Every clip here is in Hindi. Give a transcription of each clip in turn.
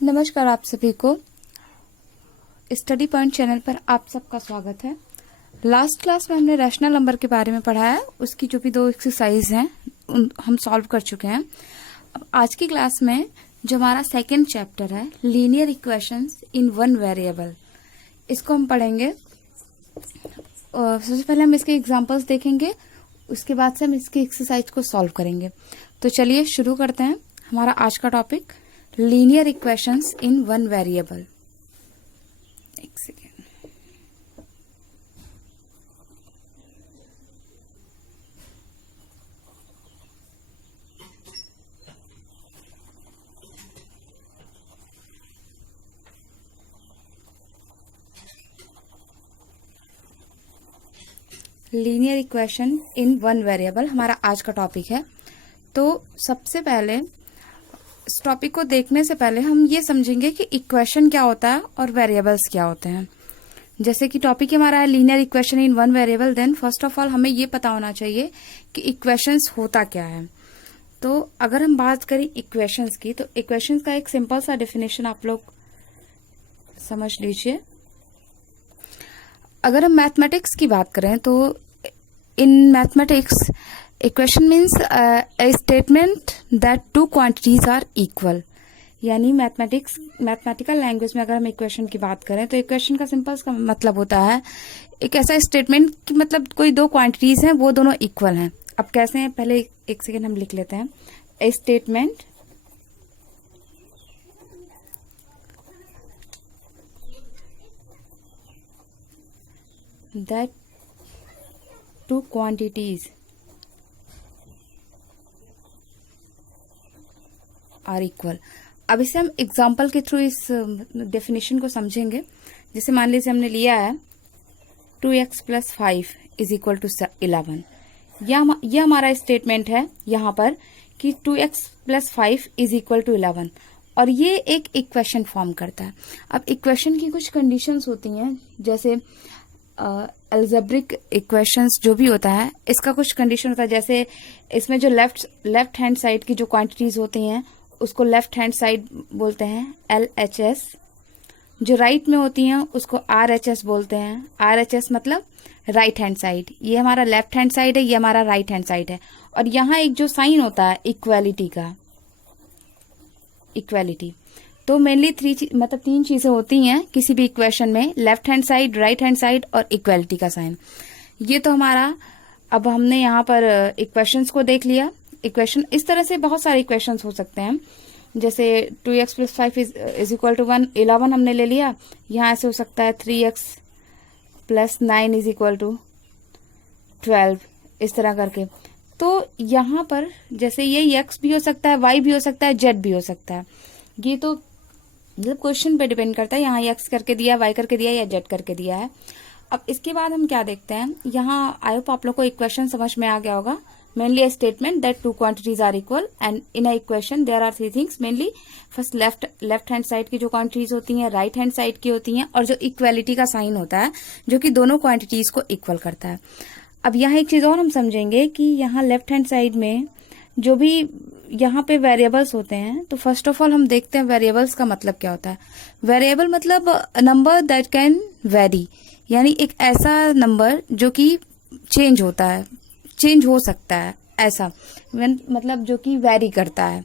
नमस्कार आप सभी को स्टडी पॉइंट चैनल पर आप सबका स्वागत है। लास्ट क्लास में हमने रैशनल नंबर के बारे में पढ़ा है, उसकी जो भी 2 एक्सरसाइज हैं हम सॉल्व कर चुके हैं। अब आज की क्लास में जो हमारा सेकंड चैप्टर है linear equations in one variable, इसको हम पढ़ेंगे। सबसे पहले हम इसके एग्जांपल्स देखेंगे, उसके बाद से हम इसकी एक्सरसाइज को सॉल्व करेंगे। तो चलिए शुरू करते हैं। हमारा आज का topic linear equations in one variable. एक second. Linear equation in one variable हमारा आज का टॉपिक है। तो सबसे पहले इस टॉपिक को देखने से पहले हम ये समझेंगे कि इक्वेशन क्या होता है और वेरिएबल्स क्या होते हैं। जैसे कि टॉपिक हमारा है linear equation in one variable, then first of all हमें ये पता होना चाहिए कि इक्वेशंस होता क्या है। तो अगर हम बात करें इक्वेशंस की, तो इक्वेशंस का एक सिंपल सा डेफिनेशन आप लोग समझ लीजिए। अगर हम मैथमेटिक्स की बात करें तो in mathematics equation means a statement that two quantities are equal. यानी मैथमेटिकल लैंग्वेज में अगर हम इक्वेशन की बात करें तो इक्वेशन का सिंपल का मतलब होता है एक ऐसा स्टेटमेंट कि मतलब कोई 2 क्वांटिटीज हैं, वो दोनों इक्वल हैं। अब कैसे हैं, पहले एक सेकेंड हम लिख लेते हैं। A statement that two quantities are equal. अब इसे हम एग्जाम्पल के थ्रू इस डेफिनेशन को समझेंगे। जैसे मान लीजिए हमने लिया है 2x + 5 = 11। यह हमारा स्टेटमेंट है यहाँ पर कि 2x + 5 = 11 और ये एक इक्वेशन फॉर्म करता है। अब इक्वेशन की कुछ कंडीशंस होती हैं, जैसे अलजेब्रिक इक्वेशंस जो भी होता है इसका कुछ कंडीशन होता है। जैसे इसमें जो लेफ्ट हैंड साइड की जो क्वांटिटीज होती हैं उसको लेफ्ट हैंड साइड बोलते हैं LHS, जो राइट में होती हैं उसको RHS बोलते हैं। RHS मतलब राइट हैंड साइड। ये हमारा लेफ्ट हैंड साइड है, ये हमारा राइट हैंड साइड है। और यहाँ एक जो साइन होता है इक्वालिटी का, इक्वालिटी। तो मेनली 3 चीजें होती हैं किसी भी इक्वेशन में, left hand side, right hand side और इक्वालिटी का साइन। ये तो हमारा, अब हमने यहाँ पर इक्वेशंस को देख लिया। इक्वेशन इस तरह से बहुत सारे इक्वेशंस हो सकते हैं, जैसे 2x + 5 = 1, 11 हमने ले लिया। यहाँ ऐसे हो सकता है 3x + 9 = 12, इस तरह करके। तो यहाँ पर जैसे ये x भी हो सकता है, y भी हो सकता है, z भी हो सकता है। ये तो मतलब क्वेश्चन पे डिपेंड करता है, यहाँ x करके दिया, y करके दिया या z करके दिया है। अब इसके बाद हम क्या देखते हैं, यहाँ आई होप आप लोग को इक्वेशन समझ में आ गया होगा। Mainly a statement that two quantities are equal and in a equation there are 3 things mainly। First left hand side की जो क्वांटिटीज होती हैं, राइट हैंड साइड की होती हैं, और जो इक्वालिटी का साइन होता है जो कि दोनों क्वांटिटीज को इक्वल करता है। अब यहाँ एक चीज और हम समझेंगे कि यहाँ लेफ्ट हैंड साइड में जो भी यहाँ पे वेरिएबल्स होते हैं, तो फर्स्ट ऑफ ऑल हम देखते हैं वेरिएबल्स का मतलब क्या होता है। वेरिएबल मतलब नंबर दैट कैन वेरी, यानी एक ऐसा नंबर जो कि चेंज होता है, चेंज हो सकता है, ऐसा मतलब जो कि वेरी करता है।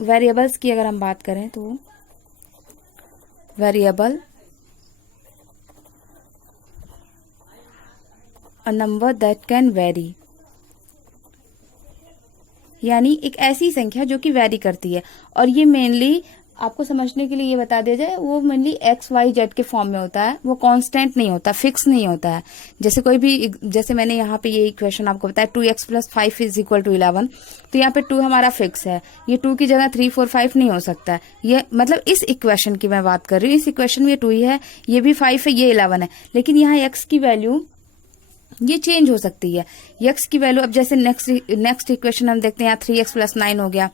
वेरिएबल्स की अगर हम बात करें तो variable a number that can very, यानी एक ऐसी संख्या जो कि वेरी करती है। और ये मेनली आपको समझने के लिए ये बता दिया जाए, वो मेनली x, y, z के फॉर्म में होता है, वो कांस्टेंट नहीं होता, फिक्स नहीं होता है। जैसे कोई भी, जैसे मैंने यहाँ पे ये इक्वेशन आपको बताया 2x + 5 = 11, तो यहाँ पे 2 हमारा फिक्स है। ये 2 की जगह 3, 4, 5 नहीं हो सकता है। ये मतलब इस इक्वेशन की मैं बात कर रही हूँ, इस इक्वेशन में ये 2 ही है, ये भी 5 है, ये 11 है। लेकिन यहाँ x की वैल्यू ये चेंज हो सकती है। x की वैल्यू, अब जैसे नेक्स्ट इक्वेशन हम देखते हैं, यहाँ 3x + 9 हो गया,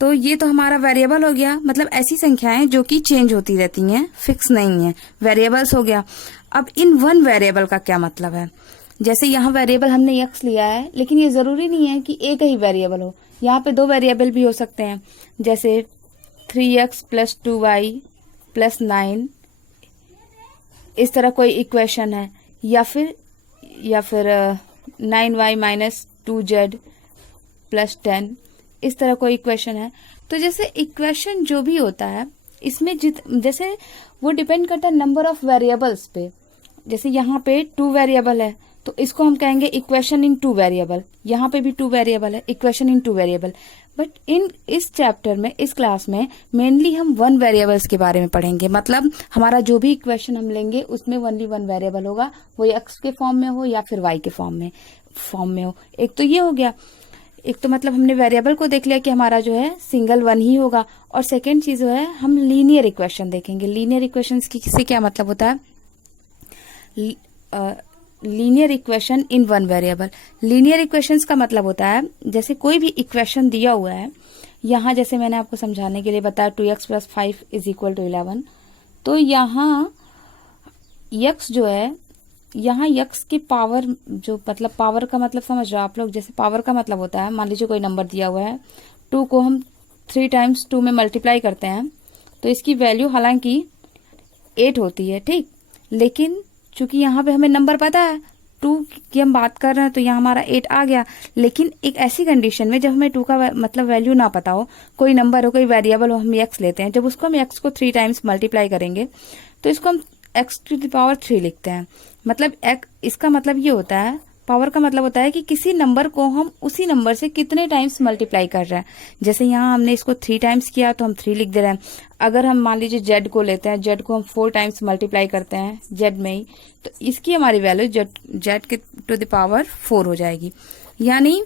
तो ये तो हमारा वेरिएबल हो गया। मतलब ऐसी संख्याएं जो कि चेंज होती रहती हैं, फिक्स नहीं है, वेरिएबल्स हो गया। अब इन वन वेरिएबल का क्या मतलब है, जैसे यहाँ वेरिएबल हमने x लिया है, लेकिन ये जरूरी नहीं है कि एक ही वेरिएबल हो, यहाँ पे 2 वेरिएबल भी हो सकते हैं। जैसे 3x प्लस 2y प्लस 9, इस तरह कोई इक्वेशन है, या फिर 9y माइनस 2z प्लस 10, इस तरह कोई इक्वेशन है। तो जैसे इक्वेशन जो भी होता है इसमें जैसे वो डिपेंड करता है नंबर ऑफ वेरिएबल्स पे। जैसे यहाँ पे 2 वेरिएबल है तो इसको हम कहेंगे इक्वेशन इन 2 वेरिएबल, यहाँ पे भी 2 वेरिएबल है, इक्वेशन इन 2 वेरिएबल। बट इस चैप्टर में, इस क्लास में मेनली हम 1 वेरिएबल्स के बारे में पढ़ेंगे। मतलब हमारा जो भी इक्वेशन हम लेंगे उसमें ओनली 1 वेरिएबल होगा, वो एक्स के फॉर्म में हो या फिर वाई के फॉर्म में हो। एक तो ये हो गया, एक तो मतलब हमने वेरिएबल को देख लिया कि हमारा जो है सिंगल 1 ही होगा। और सेकेंड चीज जो है हम लीनियर इक्वेशन देखेंगे। लीनियर इक्वेशन से क्या मतलब होता है, लीनियर इक्वेशन इन 1 वेरिएबल। लीनियर इक्वेशंस का मतलब होता है जैसे कोई भी इक्वेशन दिया हुआ है, यहाँ जैसे मैंने आपको समझाने के लिए बताया 2x plus 5 is equal to 11, तो यहाँ x जो है, यहाँ x की पावर, जो मतलब पावर का मतलब समझ रहे हो आप लोग, जैसे पावर का मतलब होता है, मान लीजिए कोई नंबर दिया हुआ है, 2 को हम 3 टाइम्स 2 में मल्टीप्लाई करते हैं तो इसकी वैल्यू हालांकि 8 होती है, ठीक। लेकिन चूंकि यहाँ पे हमें नंबर पता है 2 की हम बात कर रहे हैं तो यहाँ हमारा 8 आ गया। लेकिन एक ऐसी कंडीशन में जब हमें 2 का मतलब वैल्यू ना पता हो, कोई नंबर हो, कोई वेरिएबल हो, हम x लेते हैं, जब उसको हम x को 3 टाइम्स मल्टीप्लाई करेंगे तो इसको हम x टू द पावर 3 लिखते हैं। मतलब इसका मतलब ये होता है, पावर का मतलब होता है कि किसी नंबर को हम उसी नंबर से कितने टाइम्स मल्टीप्लाई कर रहे हैं। जैसे यहाँ हमने इसको 3 टाइम्स किया तो हम 3 लिख दे रहे हैं। अगर हम मान लीजिए जेड को लेते हैं, जेड को हम 4 टाइम्स मल्टीप्लाई करते हैं जेड में ही, तो इसकी हमारी वैल्यू जेड के टू द पावर 4 हो जाएगी। यानी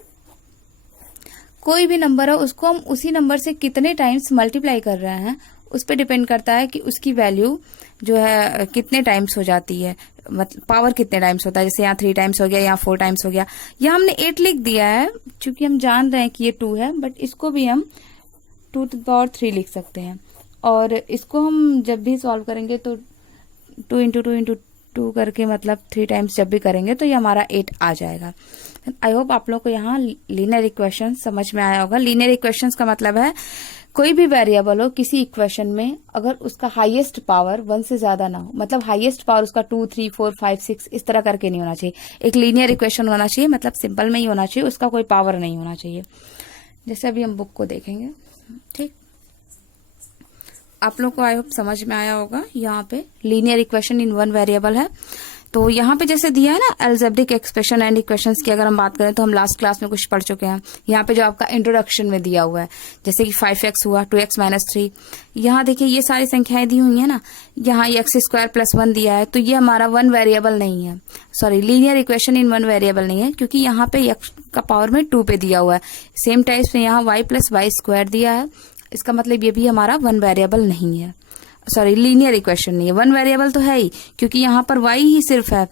कोई भी नंबर है उसको हम उसी नंबर से कितने टाइम्स मल्टीप्लाई कर रहे हैं उस पर डिपेंड करता है कि उसकी वैल्यू जो है कितने टाइम्स हो जाती है, मतलब पावर कितने टाइम्स होता है। जैसे यहाँ 3 टाइम्स हो गया, यहाँ 4 टाइम्स हो गया। यहाँ हमने 8 लिख दिया है क्योंकि हम जान रहे हैं कि ये 2 है, बट इसको भी हम 2 टू द पावर 3 लिख सकते हैं। और इसको हम जब भी सॉल्व करेंगे तो 2 इंटू 2 इंटू 2 करके मतलब 3 टाइम्स जब भी करेंगे तो ये हमारा 8 आ जाएगा। आई होप आप लोग को यहाँ लीनियर इक्वेशन समझ में आया होगा। लीनियर इक्वेशंस का मतलब है कोई भी वेरिएबल हो किसी इक्वेशन में, अगर उसका हाईएस्ट पावर 1 से ज्यादा ना हो, मतलब हाईएस्ट पावर उसका 2, 3, 4, 5, 6 इस तरह करके नहीं होना चाहिए। एक लीनियर इक्वेशन होना चाहिए, मतलब सिंपल में ही होना चाहिए, उसका कोई पावर नहीं होना चाहिए। जैसे अभी हम बुक को देखेंगे, ठीक। आप लोग को आई होप समझ में आया होगा। यहाँ पे लीनियर इक्वेशन इन 1 वेरिएबल है। तो यहाँ पे जैसे दिया है ना अलजेब्रिक एक्सप्रेशन एंड इक्वेशंस की अगर हम बात करें तो हम लास्ट क्लास में कुछ पढ़ चुके हैं। यहाँ पे जो आपका इंट्रोडक्शन में दिया हुआ है, जैसे कि 5x हुआ, 2x माइनस 3, यहाँ देखिए ये सारी संख्याएं दी हुई है ना, यहाँ x स्क्वायर प्लस 1 दिया है, तो ये हमारा 1 वेरिएबल नहीं है, सॉरी लीनियर इक्वेशन इन 1 वेरिएबल नहीं है, क्योंकि यहाँ पे x का पावर में 2 पे दिया हुआ है। सेम टाइप्स में यहाँ y प्लस वाई स्क्वायर दिया है, इसका मतलब ये भी हमारा 1 वेरिएबल नहीं है, सॉरी लीनियर इक्वेशन नहीं है। 1 वेरिएबल तो है ही क्योंकि यहाँ पर y ही सिर्फ है।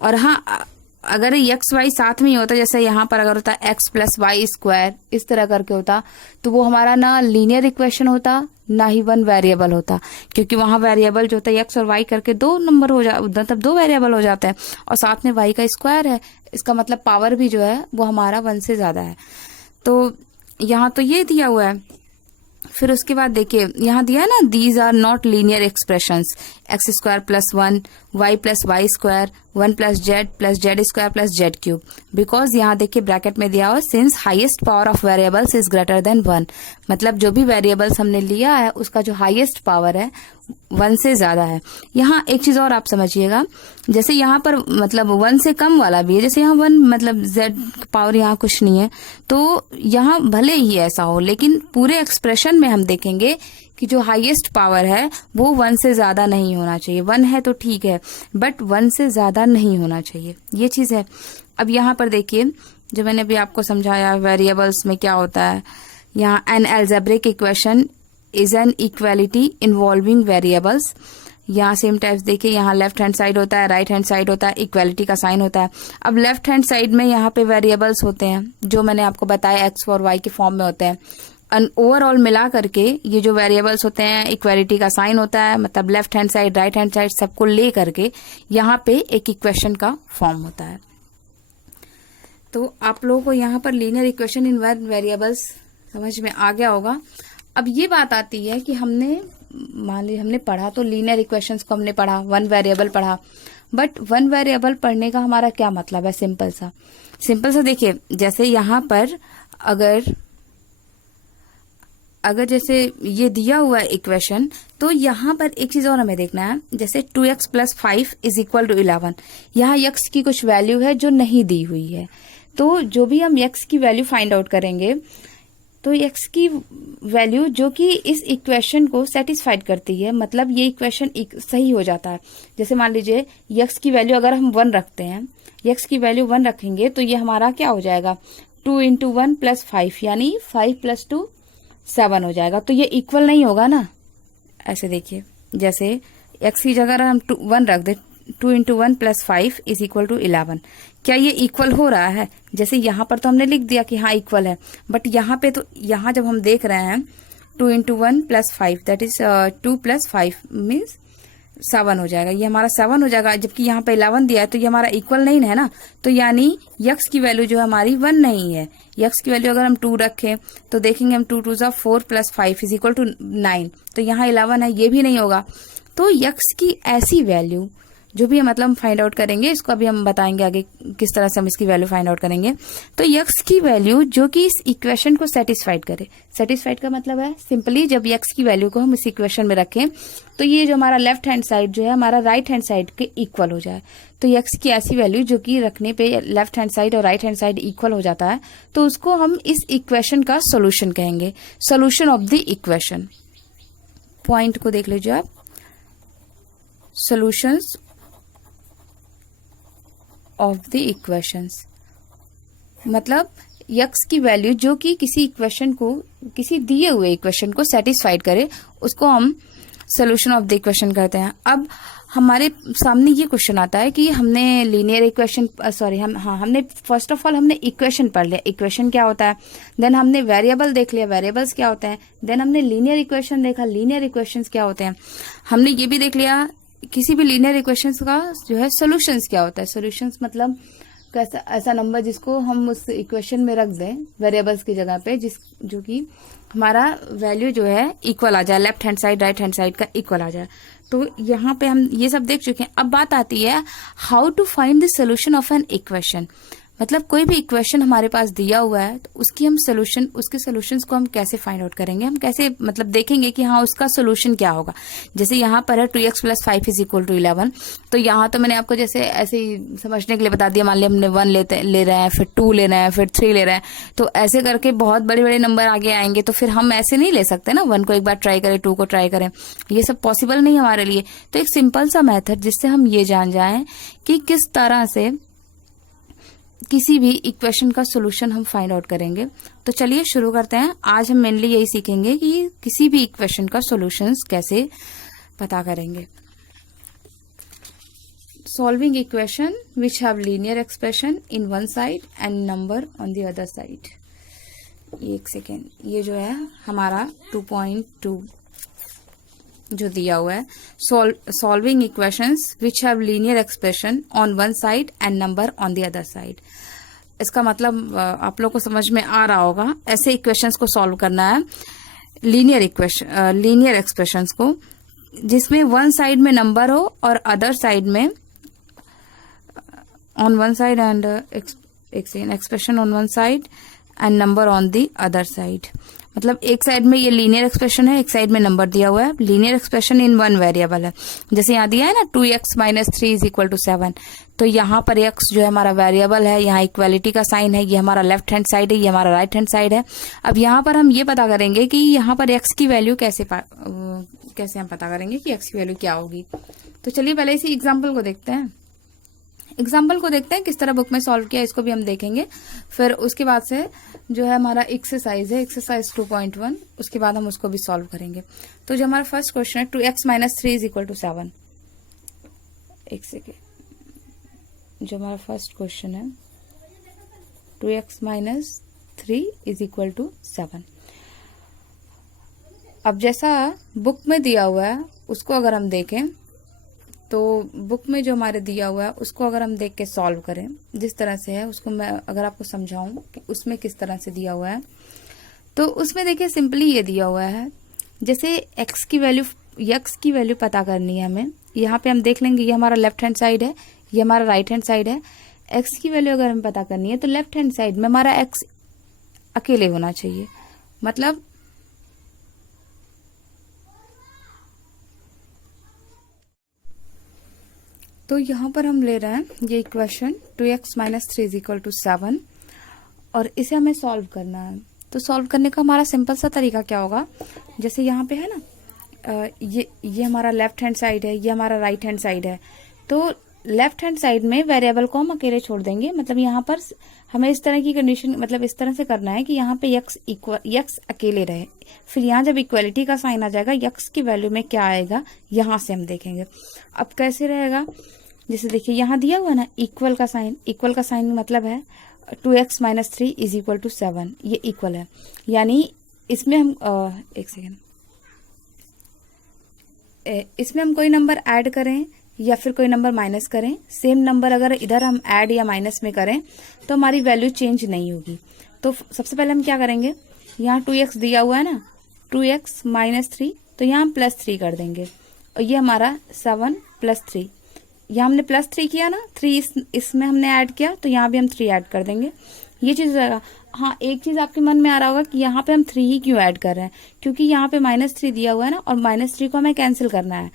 और हाँ, अगर x y साथ में ही होता, जैसे यहाँ पर अगर होता x प्लस वाई स्क्वायर इस तरह करके होता, तो वो हमारा ना लीनियर इक्वेशन होता ना ही 1 वेरिएबल होता, क्योंकि वहां वेरिएबल जो होता है x और y करके 2 नंबर हो जा, मतलब 2 वेरिएबल हो जाते हैं, और साथ में y का स्क्वायर है, इसका मतलब पावर भी जो है वो हमारा 1 से ज्यादा है। तो यहाँ तो ये दिया हुआ है। फिर उसके बाद देखिए यहाँ दिया है ना, these are not linear expressions, x square plus 1, y plus y square, 1 plus z square plus z cube, because यहाँ देखिए ब्रैकेट में दिया हुआ since highest power of variables is greater than 1, मतलब जो भी वेरिएबल्स हमने लिया है उसका जो हाईएस्ट पावर है 1 से ज्यादा है। यहाँ एक चीज और आप समझिएगा, जैसे यहाँ पर मतलब 1 से कम वाला भी है, जैसे यहाँ 1 मतलब z पावर यहाँ कुछ नहीं है, तो यहाँ भले ही ऐसा हो, लेकिन पूरे एक्सप्रेशन में हम देखेंगे कि जो हाईएस्ट पावर है वो 1 से ज्यादा नहीं होना चाहिए। 1 है तो ठीक है, बट 1 से ज्यादा नहीं होना चाहिए, ये चीज है। अब यहाँ पर देखिए जो मैंने अभी आपको समझाया वेरिएबल्स में क्या होता है, यहाँ N algebraic equation is an equality involving variables. यहाँ सेम टाइप्स देखिए, यहाँ लेफ्ट हैंड साइड होता है, राइट हैंड साइड होता है, इक्वालिटी का साइन होता है। अब लेफ्ट हैंड साइड में यहाँ पे वेरिएबल्स होते हैं जो मैंने आपको बताया एक्स और वाई के फॉर्म में होते हैं। ओवरऑल मिला करके ये जो वेरिएबल्स होते हैं, इक्वालिटी का साइन होता है, मतलब left hand side right hand side सबको ले करके यहाँ पे एक इक्वेशन का फॉर्म होता है। तो आप लोगों को यहाँ पर लीनियर इक्वेशन इन 1 वेरिएबल्स समझ में आ गया होगा। अब ये बात आती है कि हमने मान लीजिए हमने पढ़ा तो लीनियर इक्वेशंस को हमने पढ़ा, वन वेरिएबल पढ़ा, बट वन वेरिएबल पढ़ने का हमारा क्या मतलब है? सिंपल सा देखिए, जैसे यहाँ पर अगर जैसे ये दिया हुआ इक्वेशन, तो यहाँ पर एक चीज और हमें देखना है, जैसे 2x plus 5 is equal to 11, यहाँ x की कुछ वैल्यू है जो नहीं दी हुई है। तो जो भी हम x की वैल्यू फाइंड आउट करेंगे, तो x की वैल्यू जो कि इस इक्वेशन को सेटिस्फाइड करती है, मतलब ये इक्वेशन सही हो जाता है। जैसे मान लीजिए x की वैल्यू अगर हम 1 रखते हैं, x की वैल्यू 1 रखेंगे तो ये हमारा क्या हो जाएगा? 2 इंटू 1 प्लस 5, यानी 5 प्लस 2 7 हो जाएगा। तो ये इक्वल नहीं होगा ना। ऐसे देखिए, जैसे x की जगह हम 1 रख दे, 2 into 1 plus 5 is equal to 11, क्या ये इक्वल हो रहा है? जैसे यहाँ पर तो हमने लिख दिया कि हाँ इक्वल है, बट यहाँ पे तो यहाँ जब हम देख रहे हैं 2 into 1 plus 5 that is 2 plus 5 means 7 हो जाएगा, ये हमारा 7 हो जाएगा। जबकि यहाँ पे 11 दिया है तो ये हमारा इक्वल नहीं है ना। तो यानी x की वैल्यू जो हमारी 1 नहीं है। x की वैल्यू अगर हम 2 रखें तो देखेंगे हम 2 2 4 प्लस 5 इज इक्वल टू 9, तो यहाँ 11 है, ये भी नहीं होगा। तो x की ऐसी वैल्यू जो भी मतलब हम फाइंड आउट करेंगे, इसको अभी हम बताएंगे आगे किस तरह से हम इसकी वैल्यू फाइंड आउट करेंगे। तो x की वैल्यू जो कि इस इक्वेशन को सेटिस्फाइड करे, सेटिस्फाइड का मतलब है सिंपली जब x की वैल्यू को हम इस इक्वेशन में रखें तो ये जो हमारा लेफ्ट हैंड साइड जो है हमारा राइट हैंड साइड के इक्वल हो जाए। तो x की ऐसी वैल्यू जो कि रखने पे लेफ्ट हैंड साइड और राइट हैंड साइड इक्वल हो जाता है, तो उसको हम इस इक्वेशन का सोल्यूशन कहेंगे, solution of the equation. Point को देख लीजिए आप, सोल्यूशंस ऑफ द इक्वेशंस, मतलब x की वैल्यू जो कि किसी इक्वेशन को, किसी दिए हुए इक्वेशन को सेटिस्फाइड करे, उसको हम सोल्यूशन ऑफ द इक्वेशन कहते हैं। अब हमारे सामने ये क्वेश्चन आता है कि हमने लीनियर इक्वेशन हमने फर्स्ट ऑफ ऑल हमने इक्वेशन पढ़ लिया, इक्वेशन क्या होता है, देन हमने वेरिएबल देख लिया, वेरिएबल्स क्या होते हैं, देन हमने लीनियर इक्वेशन देखा, लीनियर इक्वेशंस क्या होते हैं, हमने ये भी देख लिया किसी भी लीनियर इक्वेशंस का जो है सॉल्यूशंस क्या होता है। सॉल्यूशंस मतलब कैसा ऐसा नंबर जिसको हम उस इक्वेशन में रख दें वेरिएबल्स की जगह पे, जो कि हमारा वैल्यू जो है इक्वल आ जाए, left hand side right hand side का इक्वल आ जाए। तो यहाँ पे हम ये सब देख चुके हैं। अब बात आती है how to find the solution of an equation, मतलब कोई भी इक्वेशन हमारे पास दिया हुआ है तो उसकी हम सोल्यूशन, उसके सोल्यूशंस को हम कैसे फाइंड आउट करेंगे, हम कैसे मतलब देखेंगे कि हाँ उसका सोल्यूशन क्या होगा। जैसे यहाँ पर है 2x plus 5 is equal to 11, तो यहाँ तो मैंने आपको जैसे ऐसे ही समझने के लिए बता दिया। मान लिया हमने 1 ले रहे हैं, फिर 2 ले रहे हैं, फिर 3 ले रहे हैं, तो ऐसे करके बहुत बड़े बड़े नंबर आगे आएंगे, तो फिर हम ऐसे नहीं ले सकते ना, 1 को एक बार ट्राई करें, 2 को ट्राई करें, ये सब पॉसिबल नहीं हमारे लिए। तो एक सिंपल सा मेथड जिससे हम ये जान जाएं कि किस तरह से किसी भी इक्वेशन का सॉल्यूशन हम फाइंड आउट करेंगे। तो चलिए शुरू करते हैं। आज हम मेनली यही सीखेंगे कि किसी भी इक्वेशन का सॉल्यूशंस कैसे पता करेंगे। Solving equation which have linear expression in one side and number on the other side. एक सेकेंड, ये जो है हमारा 2.2 जो दिया हुआ है, solving equations which have linear expression on one side and number on the other side. इसका मतलब आप लोग को समझ में आ रहा होगा, ऐसे इक्वेशंस को सॉल्व करना है, लीनियर एक्सप्रेशंस को जिसमें वन साइड में नंबर हो और अदर साइड में on one side and expression on one side and number on the other side. मतलब एक साइड में ये लीनियर एक्सप्रेशन है, एक साइड में नंबर दिया हुआ है। Linear expression in one variable है, जैसे यहाँ दिया है ना 2x minus 3 is equal to 7, तो यहाँ पर x जो है हमारा वेरिएबल है, यहाँ इक्वालिटी का साइन है, ये हमारा लेफ्ट हैंड साइड है, ये हमारा राइट हैंड साइड है। अब यहाँ पर हम ये पता करेंगे कि यहाँ पर x की वैल्यू कैसे हम पता करेंगे कि x की वैल्यू क्या होगी। तो चलिए पहले इसी एग्जाम्पल को देखते हैं। किस तरह बुक में सॉल्व किया, इसको भी हम देखेंगे। फिर उसके बाद से जो है हमारा एक्सरसाइज है, एक्सरसाइज 2.1, उसके बाद हम उसको भी सॉल्व करेंगे। तो जो हमारा फर्स्ट क्वेश्चन है 2x minus 3 is equal to 7। एक सेकेंड, जो हमारा फर्स्ट क्वेश्चन है 2x minus 3 is equal to 7। अब जैसा बुक में दिया हुआ है उसको अगर हम देखें तो बुक में जो हमारे दिया हुआ है उसको अगर हम देख के सॉल्व करें, जिस तरह से है उसको मैं अगर आपको समझाऊं कि उसमें किस तरह से दिया हुआ है, तो उसमें देखिए सिंपली ये दिया हुआ है, जैसे x की वैल्यू पता करनी है हमें। यहाँ पे हम देख लेंगे ये हमारा लेफ्ट हैंड साइड है, ये हमारा राइट हैंड साइड है। x की वैल्यू अगर हमें पता करनी है तो लेफ्ट हैंड साइड में हमारा x अकेले होना चाहिए। मतलब तो यहाँ पर हम ले रहे हैं ये इक्वेशन 2x - 3 = 7 और इसे हमें सॉल्व करना है। तो सॉल्व करने का हमारा सिंपल सा तरीका क्या होगा, जैसे यहाँ पे है ना, ये हमारा लेफ्ट हैंड साइड है, ये हमारा राइट हैंड साइड है। तो लेफ्ट हैंड साइड में वेरिएबल को हम अकेले छोड़ देंगे। मतलब यहाँ पर हमें इस तरह की कंडीशन, मतलब इस तरह से करना है कि यहाँ पे यक्स अकेले रहे। फिर यहाँ जब इक्वलिटी का साइन आ जाएगा, यक्स की वैल्यू में क्या आएगा यहाँ से हम देखेंगे। अब कैसे रहेगा, जैसे देखिए यहाँ दिया हुआ ना इक्वल का साइन मतलब है 2x - 3 = 7, ये इक्वल है। यानी इसमें हम एक सेकेंड, इसमें हम कोई नंबर ऐड करें या फिर कोई नंबर माइनस करें, सेम नंबर अगर इधर हम ऐड या माइनस में करें तो हमारी वैल्यू चेंज नहीं होगी। तो सबसे पहले हम क्या करेंगे, यहाँ 2x दिया हुआ है ना, 2x - 3, तो यहाँ हम +3 कर देंगे और ये हमारा 7 + 3, यहाँ हमने +3 किया ना, 3 इसमें हमने ऐड किया तो यहाँ भी हम 3 ऐड कर देंगे, ये चीज हो जाएगा। हाँ, एक चीज आपके मन में आ रहा होगा कि यहाँ पे हम 3 ही क्यों ऐड कर रहे हैं, क्योंकि यहाँ पे -3 दिया हुआ है ना, और -3 को हमें कैंसिल करना है।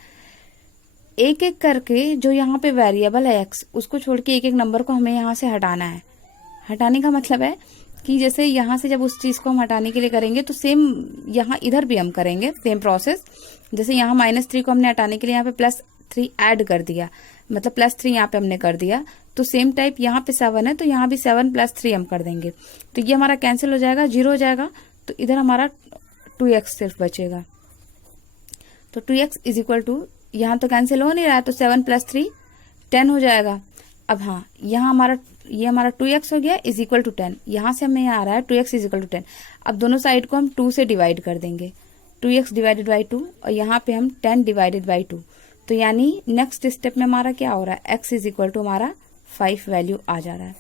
एक एक करके जो यहाँ पे वेरिएबल है x, उसको छोड़ के एक एक नंबर को हमें यहाँ से हटाना है। हटाने का मतलब है कि जैसे यहाँ से जब उस चीज को हम हटाने के लिए करेंगे तो सेम यहाँ इधर भी हम करेंगे सेम प्रोसेस। जैसे यहाँ -3 को हमने हटाने के लिए यहाँ पे +3 ऐड कर दिया, मतलब +3 यहाँ पे हमने कर दिया, तो सेम टाइप यहाँ पे 7 है तो यहाँ भी 7 + 3 हम कर देंगे, तो ये हमारा कैंसिल हो जाएगा, 0 हो जाएगा। तो इधर हमारा 2x सिर्फ बचेगा। तो 2x = यहाँ तो कैंसिल हो नहीं रहा है, तो 7 + 3 10 हो जाएगा। अब हाँ, यहाँ ये हमारा 2x हो गया = 10। यहाँ से हमें यहाँ आ रहा है 2x = 10। अब दोनों साइड को हम 2 से डिवाइड कर देंगे, 2x / 2, और यहाँ पे हम 10 / 2। तो यानी नेक्स्ट स्टेप में हमारा क्या हो रहा है, x = हमारा 5 वैल्यू आ जा रहा है।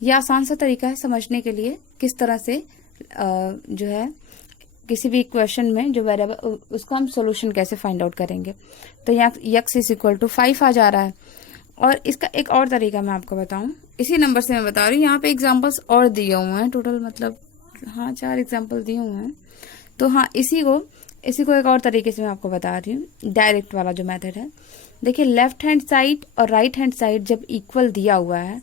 यह आसान सा तरीका है समझने के लिए किस तरह से जो है किसी भी इक्वेशन में जो वेरिएबल, उसको हम सॉल्यूशन कैसे फाइंड आउट करेंगे। तो यहाँ x = 5 आ जा रहा है। और इसका एक और तरीका मैं आपको बताऊं, इसी नंबर से मैं बता रही हूँ, यहाँ पे एग्जांपल्स और दिए हुए हैं टोटल, मतलब हाँ 4 एग्जांपल दिए हुए हैं। तो हाँ, इसी को एक और तरीके से मैं आपको बता रही हूँ, डायरेक्ट वाला जो मेथड है। देखिए, लेफ्ट हैंड साइड और राइट हैंड साइड जब इक्वल दिया हुआ है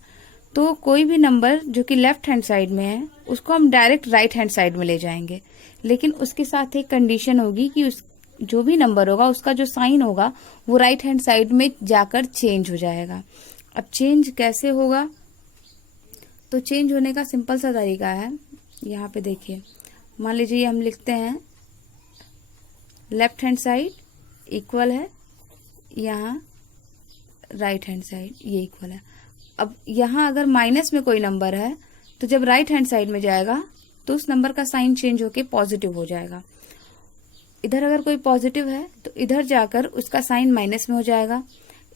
तो कोई भी नंबर जो कि लेफ्ट हैंड साइड में है उसको हम डायरेक्ट राइट हैंड साइड में ले जाएंगे, लेकिन उसके साथ एक कंडीशन होगी कि उस जो भी नंबर होगा उसका जो साइन होगा वो राइट हैंड साइड में जाकर चेंज हो जाएगा। अब चेंज कैसे होगा, तो चेंज होने का सिंपल सा तरीका है। यहाँ पे देखिए, मान लीजिए हम लिखते हैं लेफ्ट हैंड साइड इक्वल है, यहाँ राइट हैंड साइड ये इक्वल है। अब यहाँ अगर माइनस में कोई नंबर है तो जब राइट हैंड साइड में जाएगा तो उस नंबर का साइन चेंज होके पॉजिटिव हो जाएगा। इधर अगर कोई पॉजिटिव है तो इधर जाकर उसका साइन माइनस में हो जाएगा।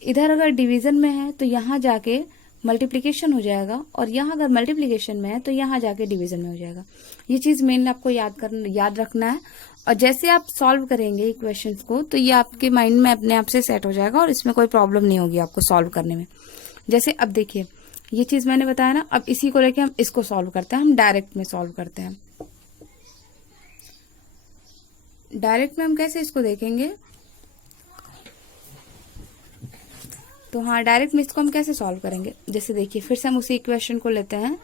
इधर अगर डिवीजन में है तो यहाँ जाके मल्टीप्लिकेशन हो जाएगा, और यहाँ अगर मल्टीप्लिकेशन में है तो यहाँ जाके डिवीजन में हो जाएगा। ये चीज मेनली आपको याद रखना है, और जैसे आप सॉल्व करेंगे इक्वेशंस को तो ये आपके माइंड में अपने आप से सेट हो जाएगा और इसमें कोई प्रॉब्लम नहीं होगी आपको सॉल्व करने में। जैसे अब देखिए, ये चीज मैंने बताया ना, अब इसी को लेके हम इसको सॉल्व करते हैं, हम डायरेक्ट में सॉल्व करते हैं। डायरेक्ट में हम कैसे इसको देखेंगे, तो हाँ, डायरेक्ट में इसको हम कैसे सॉल्व करेंगे, जैसे देखिए फिर से हम उसी इक्वेशन को लेते हैं।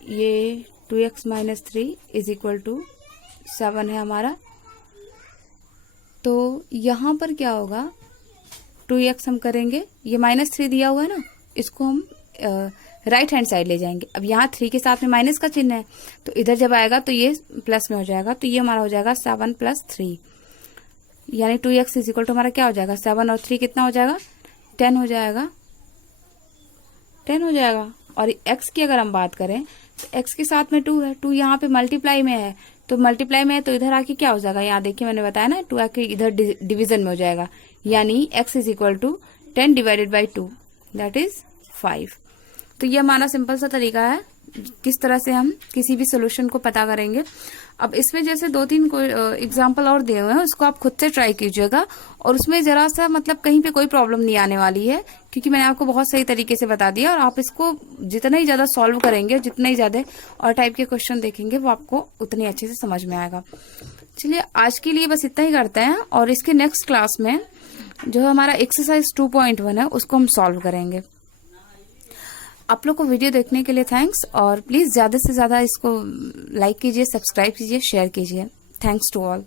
ये 2x - 3 = 7 है हमारा। तो यहां पर क्या होगा, 2x हम करेंगे, ये -3 दिया हुआ है ना, इसको हम राइट हैंड साइड ले जाएंगे। अब यहाँ 3 के साथ में माइनस का चिन्ह है तो इधर जब आएगा तो ये प्लस में हो जाएगा, तो ये हमारा हो जाएगा 7 + 3, यानी 2x = हमारा क्या हो जाएगा, 7 और 3 कितना हो जाएगा, 10 हो जाएगा, 10 हो जाएगा। और x की अगर हम बात करें तो x के साथ में 2 है, 2 यहाँ पे मल्टीप्लाई में है, तो मल्टीप्लाई में है तो इधर आके क्या हो जाएगा, यहाँ देखिए मैंने बताया ना 2 आके इधर डिवीजन में हो जाएगा, यानी x = 10 / 2 दैट इज 5। तो ये हमारा सिंपल सा तरीका है किस तरह से हम किसी भी सोल्यूशन को पता करेंगे। अब इसमें जैसे 2-3 एग्जाम्पल और दिए हुए हैं, उसको आप खुद से ट्राई कीजिएगा और उसमें जरा सा मतलब कहीं पे कोई प्रॉब्लम नहीं आने वाली है, क्योंकि मैंने आपको बहुत सही तरीके से बता दिया। और आप इसको जितना ही ज्यादा सॉल्व करेंगे, जितने ही ज्यादा और टाइप के क्वेश्चन देखेंगे, वो आपको उतनी अच्छे से समझ में आएगा। चलिए आज के लिए बस इतना ही करते हैं, और इसके नेक्स्ट क्लास में जो हमारा एक्सरसाइज 2.1 है उसको हम सॉल्व करेंगे। आप लोग को वीडियो देखने के लिए थैंक्स, और प्लीज ज्यादा से ज्यादा इसको लाइक कीजिए, सब्सक्राइब कीजिए, शेयर कीजिए। Thanks to all.